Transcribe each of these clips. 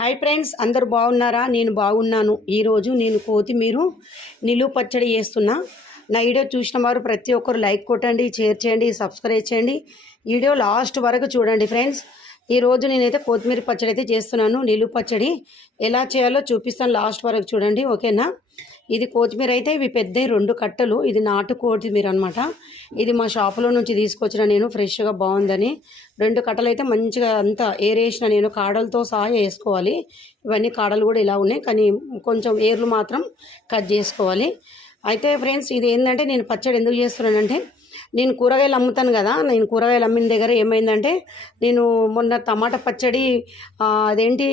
Hi friends అందరు బాగున్నారా? నేను బాగున్నాను. ఈరోజు నేను కోతిమీరు నిలువ పచ్చడి చేస్తున్నా. నా వీడియో చూసిన వారు ప్రతి ఒక్కరు లైక్ కొట్టండి షేర్ చేయండి సబ్స్క్రైబ్ చేయండి. వీడియో లాస్ట్ వరకు చూడండి ఫ్రెండ్స్ ఈరోజు నేనైతే కొత్తిమీర పచ్చడి అయితే చేస్తున్నాను. నిలువ పచ్చడి ఎలా చేయాలో చూపిస్తాను లాస్ట్ వరకు చూడండి ఓకేనా? ఇది కొత్తిమీర అయితే ఇవి పెద్ద రెండు కట్టలు. ఇది నాటు కొత్తిమీర అనమాట ఇది మా షాపులో నుంచి తీసుకొచ్చిన నేను ఫ్రెష్గా బాగుందని. రెండు కట్టలు అయితే మంచిగా అంతా ఏరేసిన నేను కాడలతో సహా వేసుకోవాలి. ఇవన్నీ కాడలు కూడా ఇలా ఉన్నాయి. కానీ కొంచెం ఏర్లు మాత్రం కట్ చేసుకోవాలి. అయితే ఫ్రెండ్స్ ఇది ఏంటంటే నేను పచ్చడి ఎందుకు చేస్తున్నానంటే నేను కూరగాయలు అమ్ముతాను కదా నేను కూరగాయలు అమ్మిన దగ్గర ఏమైందంటే నేను మొన్న టమాటా పచ్చడి అదేంటి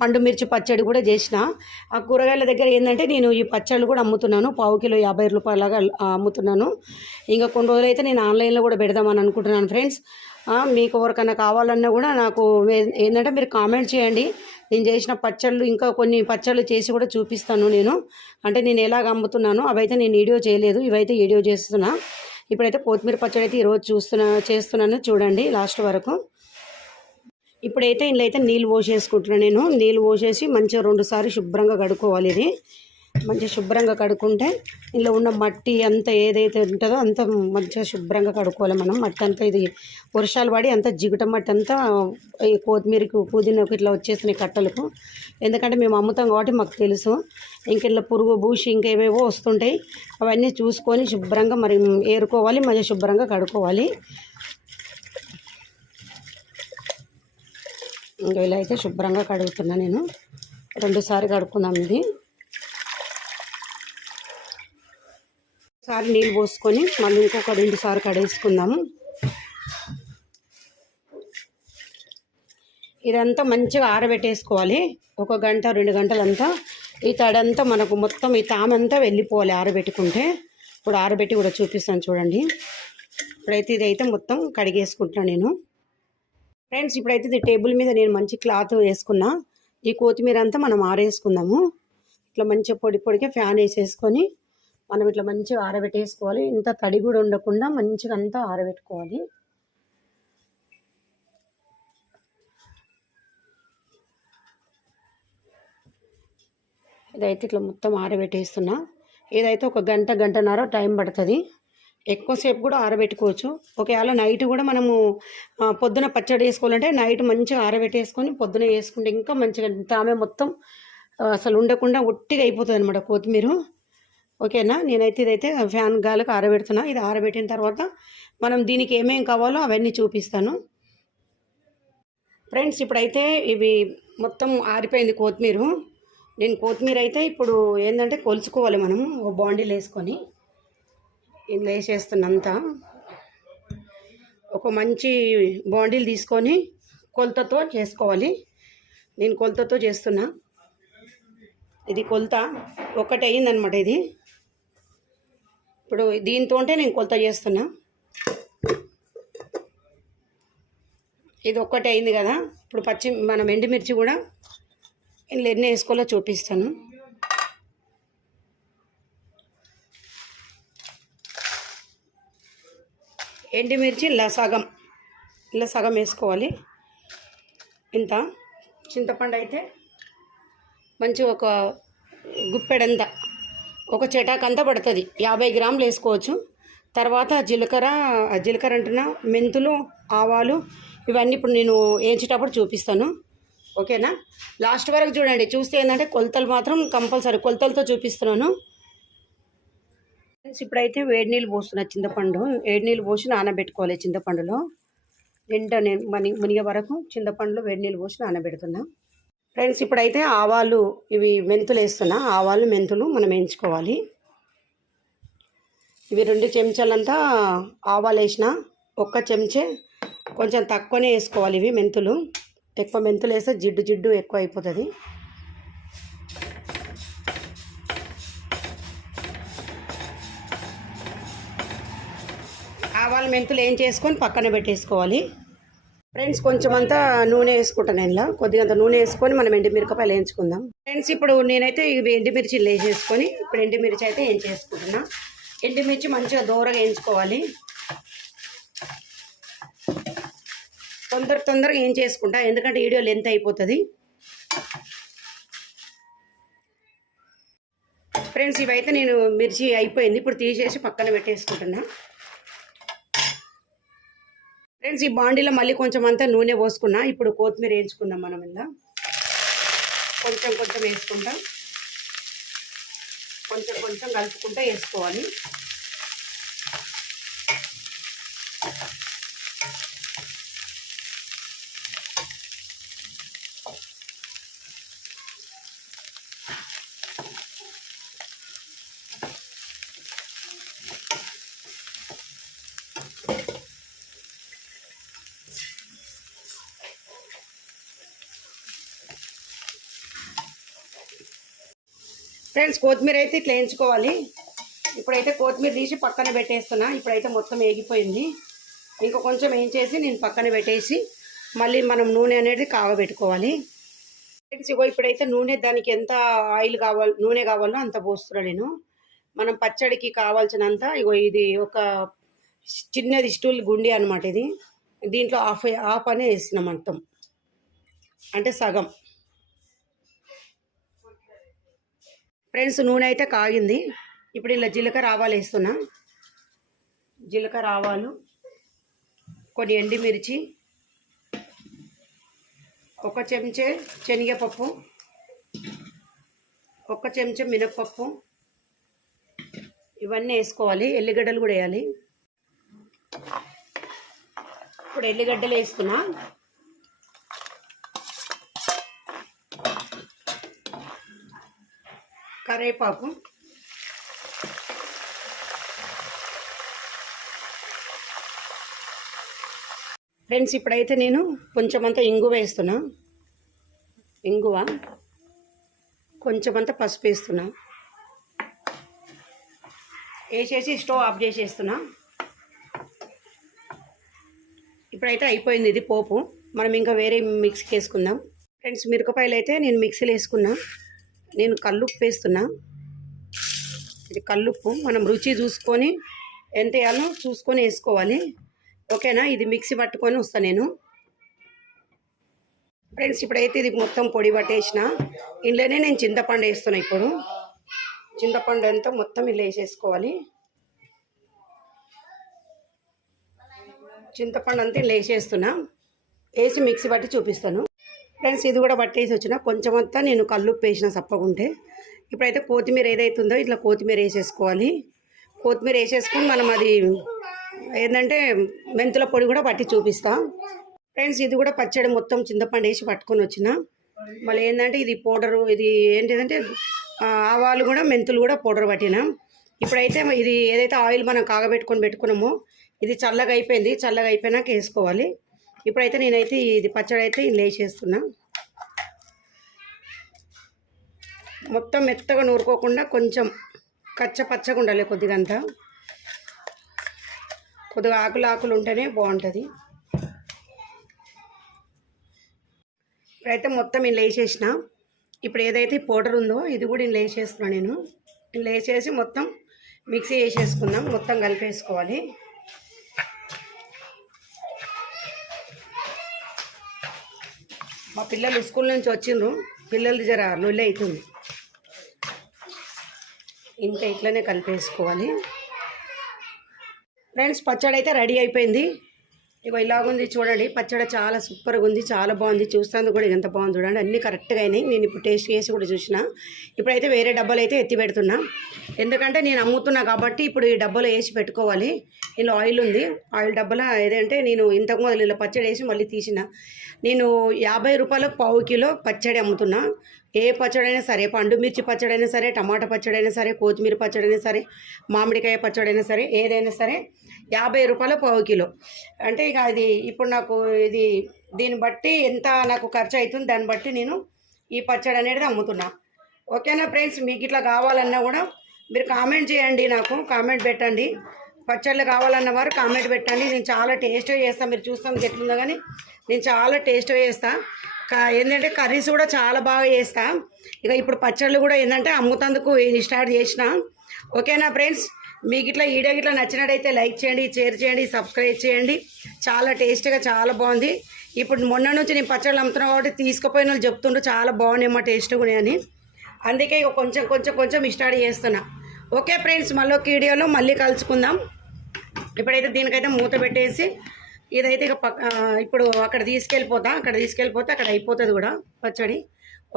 పండు మిర్చి పచ్చడి కూడా చేసిన. ఆ కూరగాయల దగ్గర ఏంటంటే నేను ఈ పచ్చళ్ళు కూడా అమ్ముతున్నాను. పావు కిలో యాభై రూపాయలగా అమ్ముతున్నాను. ఇంకా కొన్ని రోజులైతే నేను ఆన్లైన్లో కూడా పెడదామని అనుకుంటున్నాను ఫ్రెండ్స్. మీకు ఎవరికైనా కావాలన్నా కూడా నాకు ఏంటంటే మీరు కామెంట్ చేయండి. నేను చేసిన పచ్చళ్ళు ఇంకా కొన్ని పచ్చళ్ళు చేసి కూడా చూపిస్తాను నేను. అంటే నేను ఎలాగ అమ్ముతున్నాను అవైతే నేను వీడియో చేయలేదు. ఇవైతే వీడియో చేస్తున్నా. ఇప్పుడైతే కొత్తిమీర పచ్చడి అయితే ఈరోజు చూస్తున్నా చేస్తున్నాను. చూడండి లాస్ట్ వరకు. ఇప్పుడైతే ఇందులో అయితే నీళ్ళు పోసేసుకుంటున్నాను నేను. నీళ్ళు పోసేసి మంచిగా రెండుసార్లు శుభ్రంగా కడుక్కోవాలి ఇది. మంచిగా శుభ్రంగా కడుక్కుంటే ఇందులో ఉన్న మట్టి అంతా ఏదైతే ఉంటుందో అంత మంచిగా శుభ్రంగా కడుక్కోవాలి మనం. మట్టి అంతా ఇది వర్షాలు పడి అంతా జిగుట మట్టి అంతా ఈ కొత్తిమీరకు పుదీనాకు ఇట్లా వచ్చేసినాయి కట్టలకు. ఎందుకంటే మేము అమ్ముతాం కాబట్టి మాకు తెలుసు. ఇంక ఇట్లా పురుగు బూసి ఇంకేవేవో వస్తుంటాయి. అవన్నీ చూసుకొని శుభ్రంగా మరి ఏరుకోవాలి మంచిగా శుభ్రంగా కడుక్కోవాలి. ఇంకా ఇలా అయితే శుభ్రంగా కడుగుతున్నా నేను. రెండుసారి కడుక్కున్నాం ఇది. సారి నీళ్ళు పోసుకొని మళ్ళీ ఇంకొక రెండు సార్లు కడేసుకుందాము. ఇదంతా మంచిగా ఆరబెట్టేసుకోవాలి. ఒక గంట రెండు గంటలంతా ఈ తడంతా మనకు మొత్తం ఈ తామంతా వెళ్ళిపోవాలి ఆరబెట్టుకుంటే. ఇప్పుడు ఆరబెట్టి కూడా చూపిస్తాను చూడండి. ఇప్పుడైతే ఇదైతే మొత్తం కడిగేసుకుంటున్నాను నేను. ఫ్రెండ్స్ ఇప్పుడైతే ఇది టేబుల్ మీద నేను మంచి క్లాత్ వేసుకున్నా. ఈ కొత్తిమీర అంతా మనం ఆరేసుకుందాము. ఇట్లా మంచిగా పొడి పొడిగా ఫ్యాన్ వేసేసుకొని మనం ఇట్లా మంచిగా ఆరబెట్టేసుకోవాలి. ఇంత తడి కూడా ఉండకుండా మంచిగా అంతా ఆరబెట్టుకోవాలి. ఇదైతే ఇట్లా మొత్తం ఆరబెట్టేస్తున్నా. ఇదైతే ఒక గంట గంటన్నర టైం పడుతుంది. ఎక్కువసేపు కూడా ఆరబెట్టుకోవచ్చు. ఒకవేళ నైట్ కూడా మనము పొద్దున పచ్చడి వేసుకోవాలంటే నైట్ మంచిగా ఆరబెట్టేసుకొని పొద్దున వేసుకుంటే ఇంకా మంచిగా తామే మొత్తం అసలు ఉండకుండా ఒట్టిగా అయిపోతుంది అనమాట కొత్తిమీర. ఓకేనా? నేనైతే ఇదైతే ఫ్యాన్ గాలికి ఆరబెడుతున్నా. ఇది ఆరబెట్టిన తర్వాత మనం దీనికి ఏమేమి కావాలో అవన్నీ చూపిస్తాను. ఫ్రెండ్స్ ఇప్పుడైతే ఇవి మొత్తం ఆరిపోయింది కొత్తిమీర. నేను కొత్తిమీర అయితే ఇప్పుడు ఏంటంటే కొలుచుకోవాలి మనం ఒక బాండీలు వేసుకొని. ఇందులో వేసేస్తున్నంత. ఒక మంచి బాండీలు తీసుకొని కొలతతో చేసుకోవాలి. నేను కొలతతో చేస్తున్నా. ఇది కొలత ఒకటి అయ్యిందనమాట ఇది. ఇప్పుడు దీంతో నేను కొలత చేస్తున్నా. ఇది ఒక్కటి అయింది కదా. ఇప్పుడు పచ్చి మనం ఎండుమిర్చి కూడా ఇందులో ఎన్ని వేసుకోవాలో చూపిస్తాను. ఎండుమిర్చి ఇలా సగం. ఇలా సగం వేసుకోవాలి. ఇంత. చింతపండు అయితే మంచి ఒక గుప్పెడంత. ఒక చెటాకంతా పడుతుంది. యాభై గ్రాములు వేసుకోవచ్చు. తర్వాత జీలకర్ర జీలకర్ర అంటున్నా మెంతులు ఆవాలు ఇవన్నీ ఇప్పుడు నేను వేయించేటప్పుడు చూపిస్తాను. ఓకేనా? లాస్ట్ వరకు చూడండి. చూస్తే ఏంటంటే కొలతలు మాత్రం కంపల్సరీ కొలతలతో చూపిస్తున్నాను. ఫ్రెండ్స్ ఇప్పుడైతే వేడి నీళ్ళు పోస్తున్నా చింతపండు. వేడి నీళ్ళు పోసి నానబెట్టుకోవాలి చింతపండులో. నిండా మని మునిగే వరకు చింతపండులో వేడి నీళ్ళు పోసి నానబెడుతున్నా. ఫ్రెండ్స్ ఇప్పుడైతే ఆవాలు ఇవి మెంతులు వేస్తున్నా. ఆవాలు మెంతులు మనం వేయించుకోవాలి ఇవి రెండు చెంచాలంతా ఆవాలు వేసిన ఒక్క చెంచే కొంచెం తక్కువనే వేసుకోవాలి ఇవి మెంతులు. ఎక్కువ మెంతులు వేస్తే జిడ్డు జిడ్డు ఎక్కువ అయిపోతుంది ఆవాలు మెంతులు ఏం చేసుకొని పక్కన పెట్టేసుకోవాలి. ఫ్రెండ్స్ కొంచెం అంతా నూనె వేసుకుంటాను ఇలా కొద్దిగా అంత నూనె వేసుకొని మనం ఎండుమిరపకాయలు వేయించుకుందాం. ఫ్రెండ్స్ ఇప్పుడు నేనైతే ఇవి ఎండుమిర్చి వేసేసుకొని ఇప్పుడు ఎండుమిర్చి అయితే ఏం చేసుకుంటున్నా. ఎండుమిర్చి మంచిగా దూరగా వేయించుకోవాలి. తొందర తొందరగా ఏం చేసుకుంటా ఎందుకంటే వీడియో లెంత్ అయిపోతుంది. ఫ్రెండ్స్ ఇవైతే నేను మిర్చి అయిపోయింది ఇప్పుడు తీసేసి పక్కన పెట్టేసుకుంటున్నా. ఫ్రెండ్స్ ఈ బాండీలో మళ్ళీ కొంచెం అంతా నూనె పోసుకున్నా ఇప్పుడు కొత్తిమీర వేయించుకుందాం మనం ఇలా కొంచెం కొంచెం వేసుకుంటాం. కొంచెం కొంచెం కలుపుకుంటూ వేసుకోవాలి. ఫ్రెండ్స్ కొత్తిమీర అయితే ఇట్లా వేయించుకోవాలి. ఇప్పుడైతే కొత్తిమీర తీసి పక్కన పెట్టేస్తున్నా. ఇప్పుడైతే మొత్తం వేగిపోయింది. ఇంకా కొంచెం ఏం చేసి నేను పక్కన పెట్టేసి మళ్ళీ మనం నూనె అనేది కాగబెట్టుకోవాలి. ఫ్రెండ్స్ ఇగో ఇప్పుడైతే నూనె దానికి ఎంత ఆయిల్ కావాలి నూనె కావాలో అంత పోస్తున్నా నేను. మనం పచ్చడికి కావాల్సినంత ఇగో ఇది ఒక చిన్నది స్టూల్ గుండి అనమాట ఇది. దీంట్లో హాఫ్ హాఫ్ అనే వేసిన మొత్తం. అంటే సగం. ఫ్రెండ్స్ నూనె అయితే కాగింది. ఇప్పుడు ఇలా జీలకర్ర ఆవాలు వేస్తున్నా. జీలకర్ర ఆవాలు కొన్ని ఎండిమిర్చి ఒక చెంచే శనగపప్పు ఒక చెంచా మినప్పప్పు. ఇవన్నీ వేసుకోవాలి. ఎల్లిగడ్డలు కూడా వేయాలి. ఇప్పుడు ఎల్లిగడ్డలు వేస్తున్నా. కరేపాకు. ఫ్రెండ్స్ ఇప్పుడైతే నేను కొంచెం అంతా ఇంగువ వేస్తున్నా. ఇంగువ? కొంచెం అంతా పసుపు వేస్తున్నా. వేసేసి స్టవ్ ఆఫ్ చేసేస్తున్నా. ఇప్పుడైతే అయిపోయింది ఇది పోపు. మనం ఇంకా వేరే మిక్స్కి వేసుకుందాం. ఫ్రెండ్స్ మిరపకాయలు అయితే నేను మిక్సీలో వేసుకున్నా. నేను కల్లుప్పు వేస్తున్నా. ఇది కల్లుప్పు. మనం రుచి చూసుకొని ఎంత వేయాలో చూసుకొని వేసుకోవాలి. ఓకేనా? ఇది మిక్సీ పట్టుకొని వస్తా నేను. ఫ్రెండ్స్ ఇప్పుడైతే ఇది మొత్తం పొడి పట్టేసిన. ఇంట్లోనే నేను చింతపండు వేస్తున్నా ఇప్పుడు. చింతపండు అంతా మొత్తం ఇలా వేసేసుకోవాలి. చింతపండు అంతా ఇలా వేసేస్తున్నా. వేసి మిక్సీ పట్టి చూపిస్తాను. ఫ్రెండ్స్ ఇది కూడా పట్టేసి వచ్చిన. కొంచెం అంతా నేను కల్లుప్పు వేసిన సప్పకుంటే ఇప్పుడైతే కొత్తిమీర ఏదైతుందో ఇట్లా కొత్తిమీర వేసేసుకోవాలి. కొత్తిమీర వేసేసుకొని మనం అది ఏంటంటే మెంతుల పొడి కూడా పట్టి చూపిస్తాం. ఫ్రెండ్స్ ఇది కూడా పచ్చడి మొత్తం చింతపండు వేసి పట్టుకొని వచ్చిన. మళ్ళీ ఏంటంటే ఇది పౌడరు ఇది ఏంటిదంటే ఆవాలు కూడా మెంతులు కూడా పౌడర్ పట్టిన. ఇప్పుడైతే ఇది ఏదైతే ఆయిల్ మనం కాగబెట్టుకొని పెట్టుకున్నామో ఇది చల్లగా అయిపోయింది. చల్లగా అయిపోయినాక వేసుకోవాలి. ఇప్పుడైతే నేనైతే ఇది పచ్చడి అయితే లేచేస్తున్నా. మొత్తం మెత్తగా నూరుకోకుండా కొంచెం కచ్చ పచ్చగా ఉండాలి కొద్దిగా అంతా కొద్దిగా ఆకులు ఆకులు ఉంటేనే బాగుంటుంది. ఇప్పుడైతే మొత్తం నేను లేచేసిన. ఇప్పుడు ఏదైతే పౌడర్ ఉందో ఇది కూడా నేను వేసేస్తున్నా నేను లేచేసి మొత్తం మిక్సీ వేసేసుకుందాం. మొత్తం కలిపేసుకోవాలి. మా పిల్లలు స్కూల్ నుంచి వచ్చిండ్రు. పిల్లలు జర లొల్లి అవుతుంది ఇంకా ఇట్లనే కలిపేసుకోవాలి. ఫ్రెండ్స్ పచ్చడి అయితే రెడీ అయిపోయింది. ఇగో ఇలాగుంది చూడండి. పచ్చడి చాలా సూపర్గా ఉంది చాలా బాగుంది. చూస్తాను కూడా ఎంత బాగుంది చూడండి. అన్నీ కరెక్ట్గా అయినాయి. నేను ఇప్పుడు టేస్ట్ చేసి కూడా చూసిన. ఇప్పుడైతే వేరే డబ్బాలు అయితే ఎత్తి పెడుతున్నా. ఎందుకంటే నేను అమ్ముతున్నా కాబట్టి ఇప్పుడు ఈ డబ్బాలో వేసి పెట్టుకోవాలి. ఇందులో ఆయిల్ ఉంది. ఆయిల్ డబ్బాలో ఏదంటే నేను ఇంతకు మొదలు ఇలా పచ్చడి వేసి మళ్ళీ తీసిన. నేను యాభై రూపాయలకు పావు కిలో పచ్చడి అమ్ముతున్నా. ఏ పచ్చడైనా సరే పండు మిర్చి పచ్చడైనా సరే టమాటా పచ్చడైనా సరే కొత్తిమీర పచ్చడైనా సరే మామిడికాయ పచ్చడైనా సరే ఏదైనా సరే యాభై రూపాయలు పావు కిలో. అంటే ఇక అది ఇప్పుడు నాకు ఇది దీన్ని బట్టి ఎంత నాకు ఖర్చు అవుతుంది దాన్ని బట్టి నేను ఈ పచ్చడి అనేది అమ్ముతున్నా. ఓకేనా ఫ్రెండ్స్? మీకు ఇట్లా కావాలన్నా కూడా మీరు కామెంట్ చేయండి నాకు కామెంట్ పెట్టండి. పచ్చళ్ళు కావాలన్న వారు కామెంట్ పెట్టండి. నేను చాలా టేస్ట్గా చేస్తాను మీరు చూస్తాను ఎట్లుందో కానీ నేను చాలా టేస్ట్గా వేస్తా ఏంటంటే కర్రీస్ కూడా చాలా బాగా చేస్తా. ఇక ఇప్పుడు పచ్చళ్ళు కూడా ఏంటంటే అమ్ముతందుకు స్టార్ట్ చేసిన. ఓకేనా ఫ్రెండ్స్? మీకు ఇట్లా వీడియో ఇట్లా నచ్చినట్టయితే లైక్ చేయండి షేర్ చేయండి సబ్స్క్రైబ్ చేయండి. చాలా టేస్ట్గా చాలా బాగుంది. ఇప్పుడు మొన్న నుంచి నేను పచ్చళ్ళు అమ్ముతున్నా కాబట్టి తీసుకుపోయిన వాళ్ళు చెప్తుండ్రు చాలా బాగున్నాయమ్మా టేస్ట్ కూడా అని అందుకే ఇక కొంచెం కొంచెం కొంచెం స్టార్ట్ చేస్తున్నా. ఓకే ఫ్రెండ్స్ మళ్ళీ ఒక వీడియోలో మళ్ళీ కలుసుకుందాం. ఇప్పుడైతే దీనికైతే మూత పెట్టేసి ఇదైతే ఇక పక్క ఇప్పుడు అక్కడ తీసుకెళ్ళిపోతా అక్కడ తీసుకెళ్ళిపోతే అక్కడ అయిపోతుంది కూడా పచ్చడి.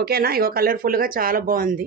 ఓకేనా? ఇక కలర్ఫుల్గా చాలా బాగుంది.